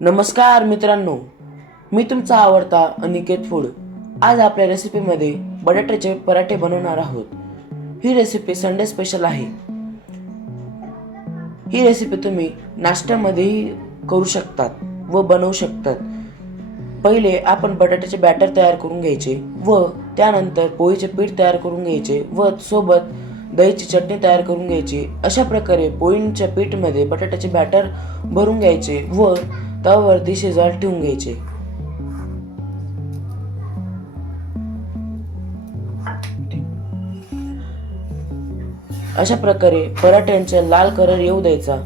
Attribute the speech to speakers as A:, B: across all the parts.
A: नमस्कार मित्रांनो मी तुमचा आवडता अनिकेत फूड. आज आपल्या रेसिपीमध्ये बटाट्याचे पराठे बनवणार आहोत. ही रेसिपी संडे स्पेशल आहे. ही रेसिपी तुम्ही नाश्त्यामध्येही करू शकतात व बनवू शकतात. पहिले आपण बटाट्याचे बॅटर तयार करून घ्यायचे व त्यानंतर पोळीचे पीठ तयार करून घ्यायचे व सोबत दहीची चटणी तयार करून घ्यायची. अशा प्रकारे पोळींच्या पीठमध्ये बटाट्याचे बॅटर भरून घ्यायचे व तव्यावरती शिजायला ठेवून घ्यायचे. अशा प्रकारे पराठ्यांचा लाल कलर येऊ द्यायचा.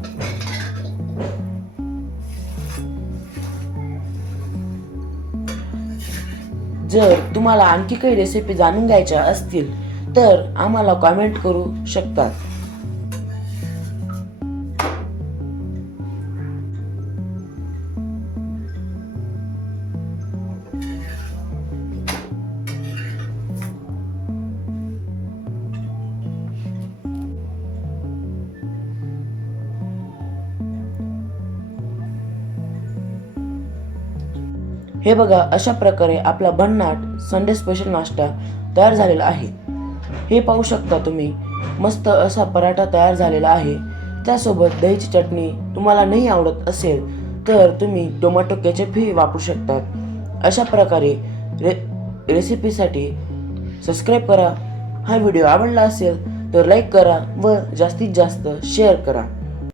A: जर तुम्हाला आणखी काही रेसिपी जाणून घ्यायच्या असतील तर आम्हाला कॉमेंट करू शकतात. हे बघा अशा प्रकारे आपला भन्नाट संडे स्पेशल नाश्ता तयार झालेला आहे. हे पाहू शकता तुम्ही मस्त असा पराठा तयार झालेला आहे. त्यासोबत दहीची चटणी तुम्हाला नाही आवडत असेल तर तुम्ही टोमॅटो केचपही वापरू शकतात. अशा प्रकारे रे रेसिपीसाठी सबस्क्राईब करा. हा व्हिडिओ आवडला असेल तर लाईक करा व जास्तीत जास्त शेअर करा.